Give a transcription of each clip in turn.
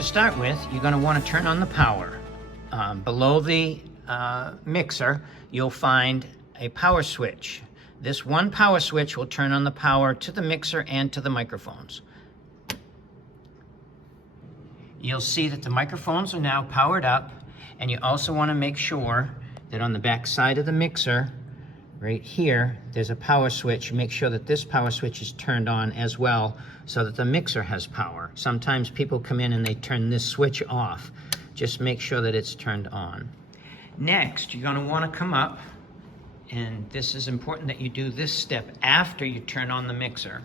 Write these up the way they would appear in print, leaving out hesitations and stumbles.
To start with, you're going to want to turn on the power. Below the mixer, you'll find a power switch. This one power switch will turn on the power to the mixer and to the microphones. You'll see that the microphones are now powered up, and you also want to make sure that on the back side of the mixer, right here, there's a power switch. Make sure that this power switch is turned on as well so that the mixer has power. Sometimes people come in and they turn this switch off. Just make sure that it's turned on. Next, you're going to want to come up, and this is important that you do this step after you turn on the mixer.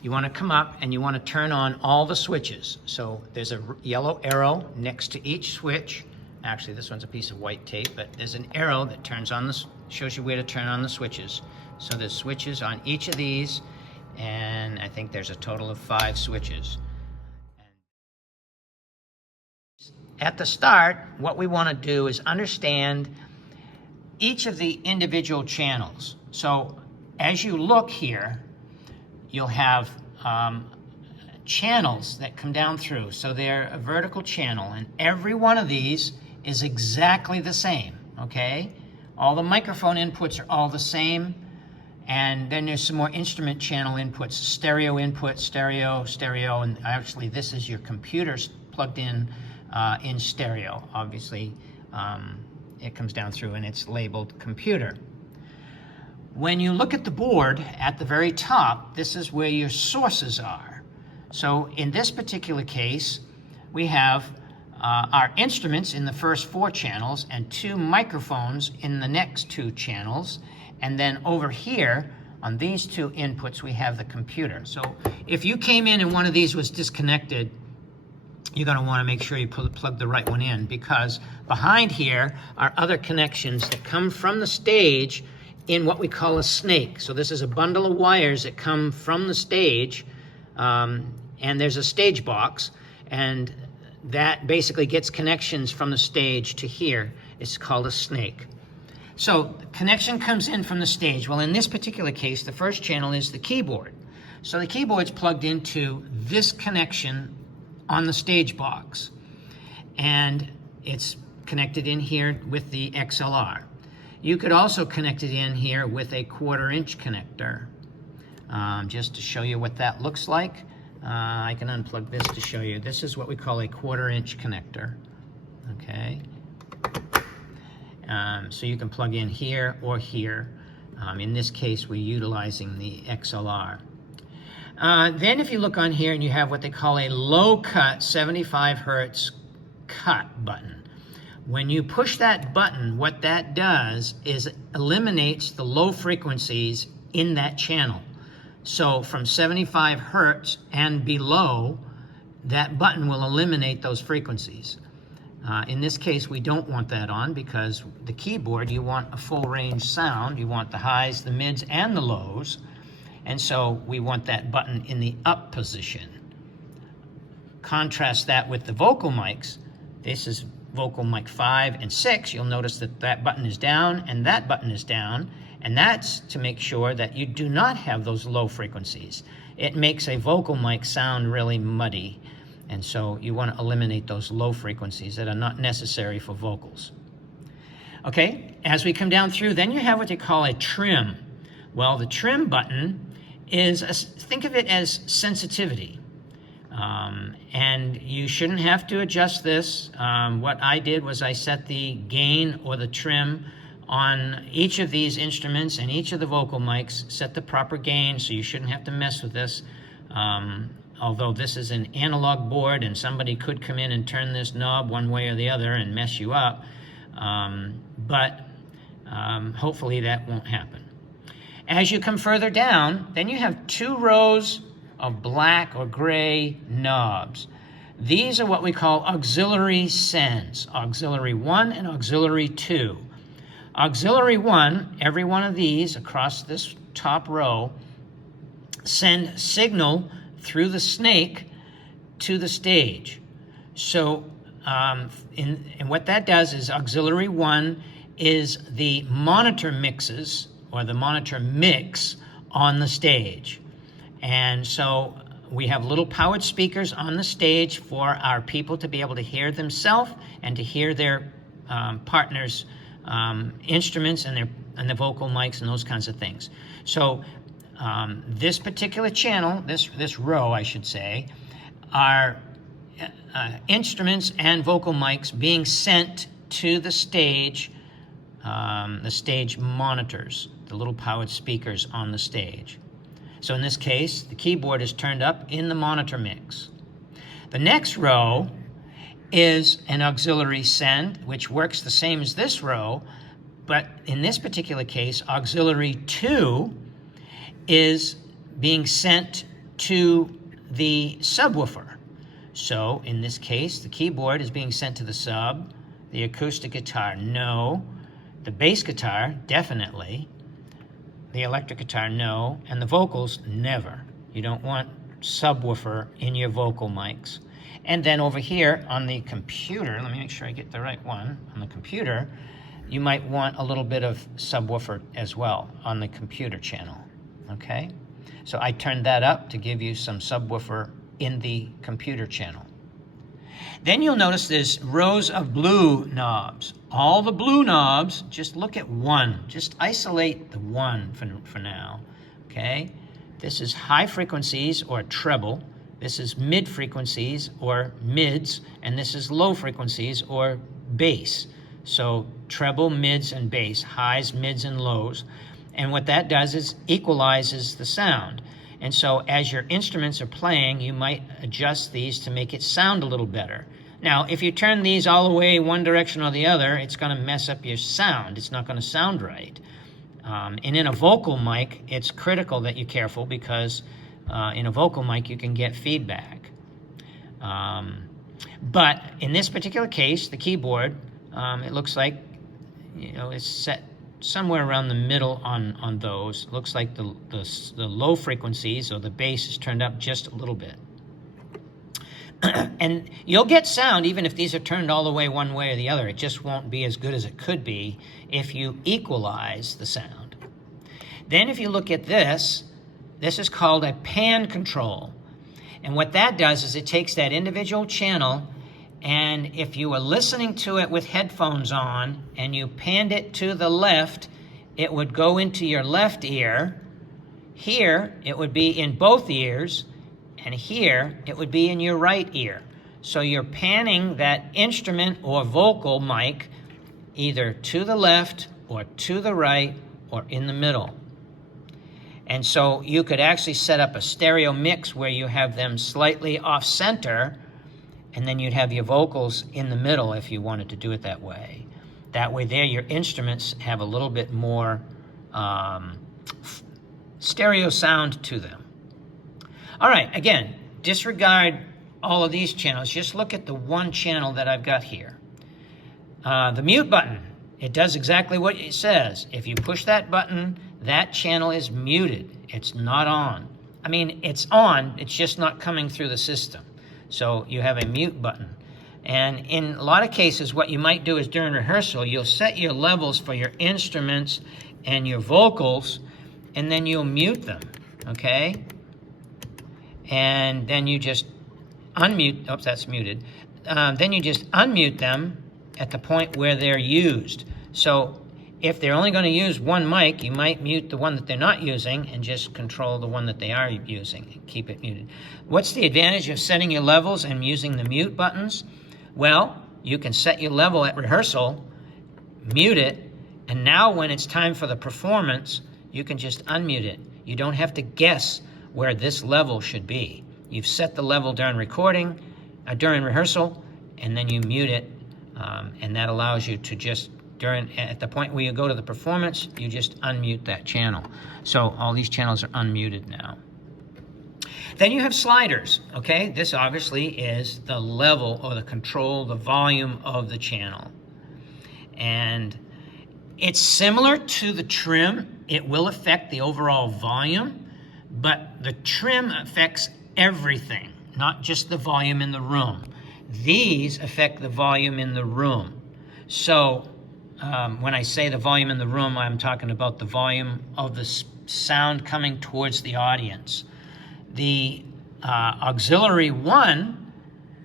You want to come up and you want to turn on all the switches. So there's a yellow arrow next to each switch. Actually, this one's a piece of white tape, but there's an arrow that turns on this, shows you where to turn on the switches. So there's switches on each of these, and I think there's a total of 5 switches. At the start, what we want to do is understand each of the individual channels. So as you look here, you'll have channels that come down through. So they're a vertical channel, and every one of these is exactly the same, okay? All the microphone inputs are all the same, and then there's some more instrument channel inputs, stereo input, stereo, and actually this is your computer plugged in stereo. Obviously, it comes down through and it's labeled computer. When you look at the board at the very top, this is where your sources are. So in this particular case, we have our instruments in the first 4 channels and 2 microphones in the next 2 channels. And then over here on these 2 inputs, we have the computer. So if you came in and one of these was disconnected, you're going to want to make sure you plug the right one in, because behind here are other connections that come from the stage in what we call a snake. So this is a bundle of wires that come from the stage, and there's a stage box, and that basically gets connections from the stage to here. It's called a snake. So the connection comes in from the stage. Well, in this particular case, the first channel is the keyboard. So the keyboard's plugged into this connection on the stage box, and it's connected in here with the XLR. You could also connect it in here with a 1/4-inch connector. Just to show you what that looks like, I can unplug this to show you. This is what we call a 1/4-inch connector, okay? So you can plug in here or here. In this case, we're utilizing the XLR. Then if you look on here, and you have what they call a low cut 75 hertz cut button. When you push that button, what that does is eliminates the low frequencies in that channel. So from 75 hertz and below, that button will eliminate those frequencies. In this case, we don't want that on, because the keyboard, you want a full range sound. You want the highs, the mids, and the lows. And so we want that button in the up position. Contrast that with the vocal mics. This is vocal mic 5 and 6. You'll notice that that button is down and that button is down. And that's to make sure that you do not have those low frequencies. It makes a vocal mic sound really muddy. And so you want to eliminate those low frequencies that are not necessary for vocals. Okay, as we come down through, then you have what they call a trim. Well, the trim button is, think of it as sensitivity. And you shouldn't have to adjust this. What I did was I set the gain or the trim on each of these instruments and each of the vocal mics, set the proper gain, so you shouldn't have to mess with this. Although this is an analog board and somebody could come in and turn this knob one way or the other and mess you up. Hopefully that won't happen. As you come further down, then you have 2 rows of black or gray knobs. These are what we call auxiliary sends, auxiliary 1 and auxiliary 2. Auxiliary 1, every one of these across this top row, send signal through the snake to the stage. So, and what that does is auxiliary 1 is the monitor mixes, or the monitor mix on the stage. And so we have little powered speakers on the stage for our people to be able to hear themselves and to hear their partners' instruments and the vocal mics and those kinds of things. So this particular channel, this row, I should say, are instruments and vocal mics being sent to the stage monitors, the little powered speakers on the stage. So in this case, the keyboard is turned up in the monitor mix. The next row is an auxiliary send, which works the same as this row, but in this particular case, auxiliary 2 is being sent to the subwoofer. So in this case, the keyboard is being sent to the sub, the acoustic guitar, no, the bass guitar, definitely, the electric guitar, no, and the vocals, never. You don't want subwoofer in your vocal mics. And then over here on the computer, let me make sure I get the right one. On the computer, you might want a little bit of subwoofer as well on the computer channel, okay? So I turned that up to give you some subwoofer in the computer channel. Then you'll notice there's rows of blue knobs. All the blue knobs, just look at one. Just isolate the one for now, okay? This is high frequencies or treble. This is mid frequencies or mids, and this is low frequencies or bass. So treble, mids, and bass, highs, mids, and lows. And what that does is equalizes the sound. And so as your instruments are playing, you might adjust these to make it sound a little better. Now, if you turn these all the way one direction or the other, it's going to mess up your sound. It's not going to sound right. And in a vocal mic, it's critical that you're careful because in a vocal mic, you can get feedback. But in this particular case, the keyboard, it looks like, it's set somewhere around the middle on those. Looks like the low frequencies or the bass is turned up just a little bit. And you'll get sound even if these are turned all the way one way or the other. It just won't be as good as it could be if you equalize the sound. Then if you look at this is called a pan control. And what that does is it takes that individual channel, and if you were listening to it with headphones on and you panned it to the left, it would go into your left ear. Here, it would be in both ears, and here, it would be in your right ear. So you're panning that instrument or vocal mic either to the left or to the right or in the middle. And so you could actually set up a stereo mix where you have them slightly off center, and then you'd have your vocals in the middle if you wanted to do it that way. That way there, your instruments have a little bit more stereo sound to them. All right, again, disregard all of these channels. Just look at the one channel that I've got here. The mute button, it does exactly what it says. If you push that button, that channel is muted. It's not on. I mean, it's on, it's just not coming through the system. So you have a mute button. And in a lot of cases, what you might do is during rehearsal, you'll set your levels for your instruments and your vocals, and then you'll mute them, okay? And then you just unmute, oops, that's muted. Then you just unmute them at the point where they're used. So if they're only going to use one mic, you might mute the one that they're not using and just control the one that they are using and keep it muted. What's the advantage of setting your levels and using the mute buttons? Well, you can set your level at rehearsal, mute it, and now when it's time for the performance, you can just unmute it. You don't have to guess where this level should be. You've set the level during recording, during rehearsal, and then you mute it, and that allows you to just, at the point where you go to the performance, you just unmute that channel. So all these channels are unmuted now. Then you have sliders, okay? This obviously is the level or the control, the volume of the channel. And it's similar to the trim. It will affect the overall volume, but the trim affects everything, not just the volume in the room. These affect the volume in the room. So when I say the volume in the room, I'm talking about the volume of the sound coming towards the audience. The auxiliary 1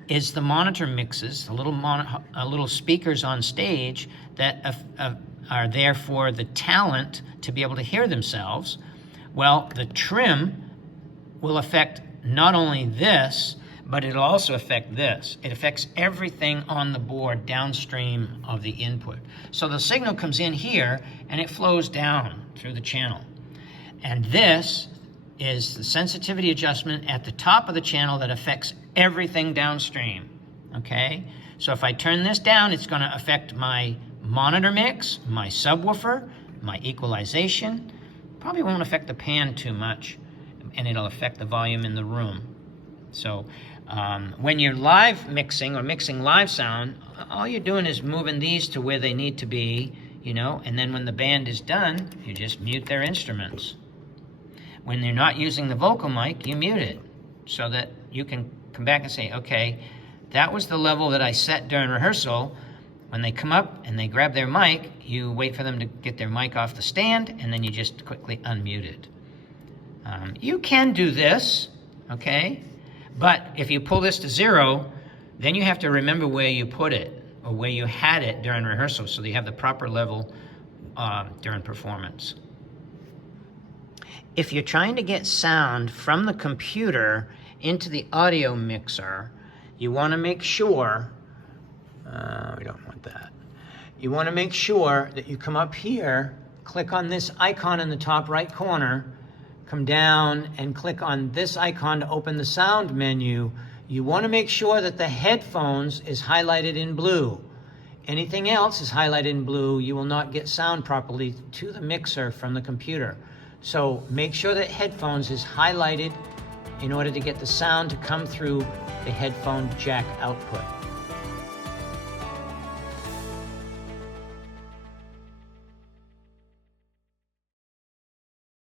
is the monitor mixes, the little speakers on stage that are there for the talent to be able to hear themselves. Well, the trim will affect not only this, but it'll also affect this. It affects everything on the board downstream of the input. So the signal comes in here and it flows down through the channel. And this is the sensitivity adjustment at the top of the channel that affects everything downstream, okay? So if I turn this down, it's gonna affect my monitor mix, my subwoofer, my equalization. Probably won't affect the pan too much, and it'll affect the volume in the room. So when you're live mixing or mixing live sound, all you're doing is moving these to where they need to be, you know, and then when the band is done, you just mute their instruments. When they're not using the vocal mic, you mute it so that you can come back and say, okay, that was the level that I set during rehearsal. When they come up and they grab their mic, you wait for them to get their mic off the stand, and then you just quickly unmute it. You can do this, okay? But if you pull this to 0, then you have to remember where you put it or where you had it during rehearsal so that you have the proper level during performance. If you're trying to get sound from the computer into the audio mixer, you want to make sure, we don't want that. You want to make sure that you come up here, click on this icon in the top right corner, come down and click on this icon to open the sound menu. You want to make sure that the headphones is highlighted in blue. Anything else is highlighted in blue, you will not get sound properly to the mixer from the computer. So make sure that headphones is highlighted in order to get the sound to come through the headphone jack output.